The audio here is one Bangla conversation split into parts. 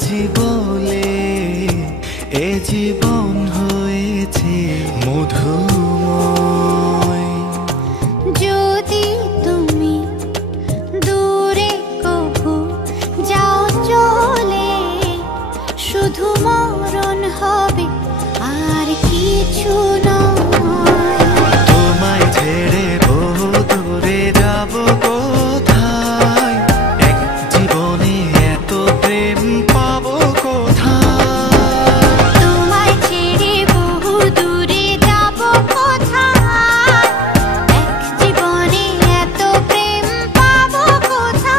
আছি বলে এ জীবন হয়েছে মধুময়। যদি তুমি দূরে কভু যাও চলে, শুধু মরণ হবে আর কিছু নয়। তোমায় ছেড়ে বহু দূরে যাব কোথায়, এক জীবনে এত প্রেম পাবো কোথায়। তোমায় ছেড়ে বহু দূরে যাব কোথায়, এক জীবনে এত প্রেম পাবো কোথায়।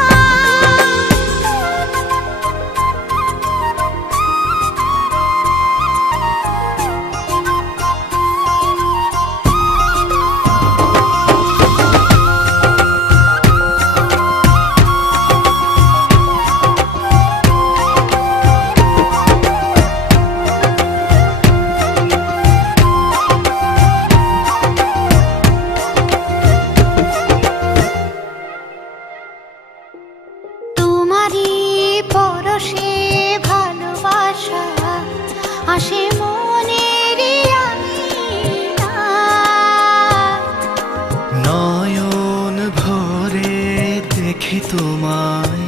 তোমারই পরশে ভালোবাসা আসে মনের আঙিনায়। নয়ন ভরে দেখি তোমায়,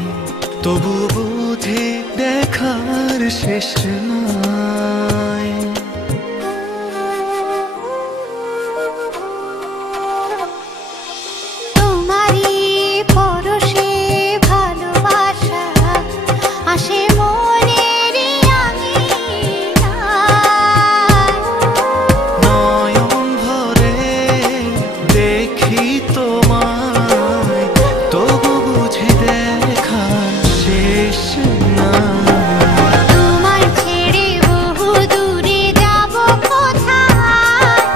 তবু বুঝি দেখার শেষ নাই। তোমারই পরশে ভালোবাসা আসে মনের আঙিনায়। নয়ন ভরে দেখি তোমায়, তবু বুঝি দেখার শেষ নাই। তোমায় ছেড়ে বহু দূরে যাব কোথায়,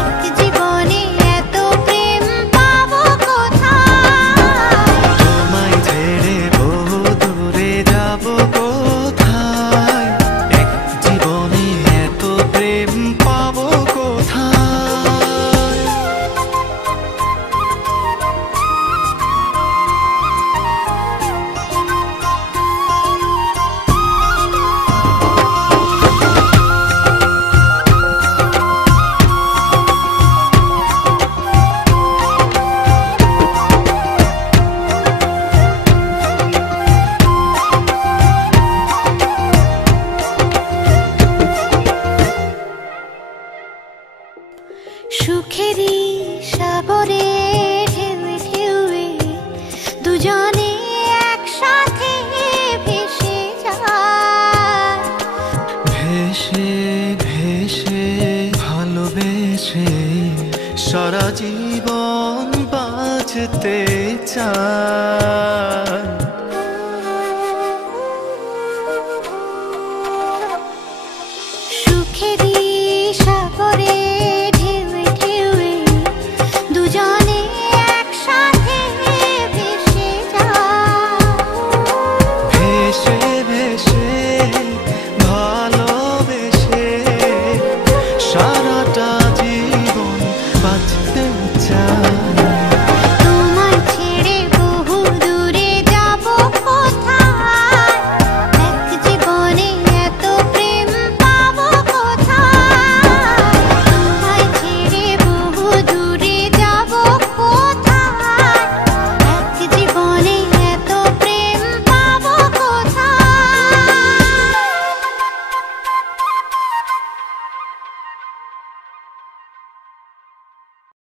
এক জীবনে এত প্রেম পাবো কোথায়। তোমায় ছেড়ে বহু দূরে যাব কোথায়, এক জীবনে এত প্রেম পাবো কোথায়। সুখেরই সাগরে ঢেউয়ে ঢেউয়ে দুজনে একসাথে ভেসে যায়। ভেসে ভেসে ভালোবেসে সারা জীবন বাঁচতে চাই।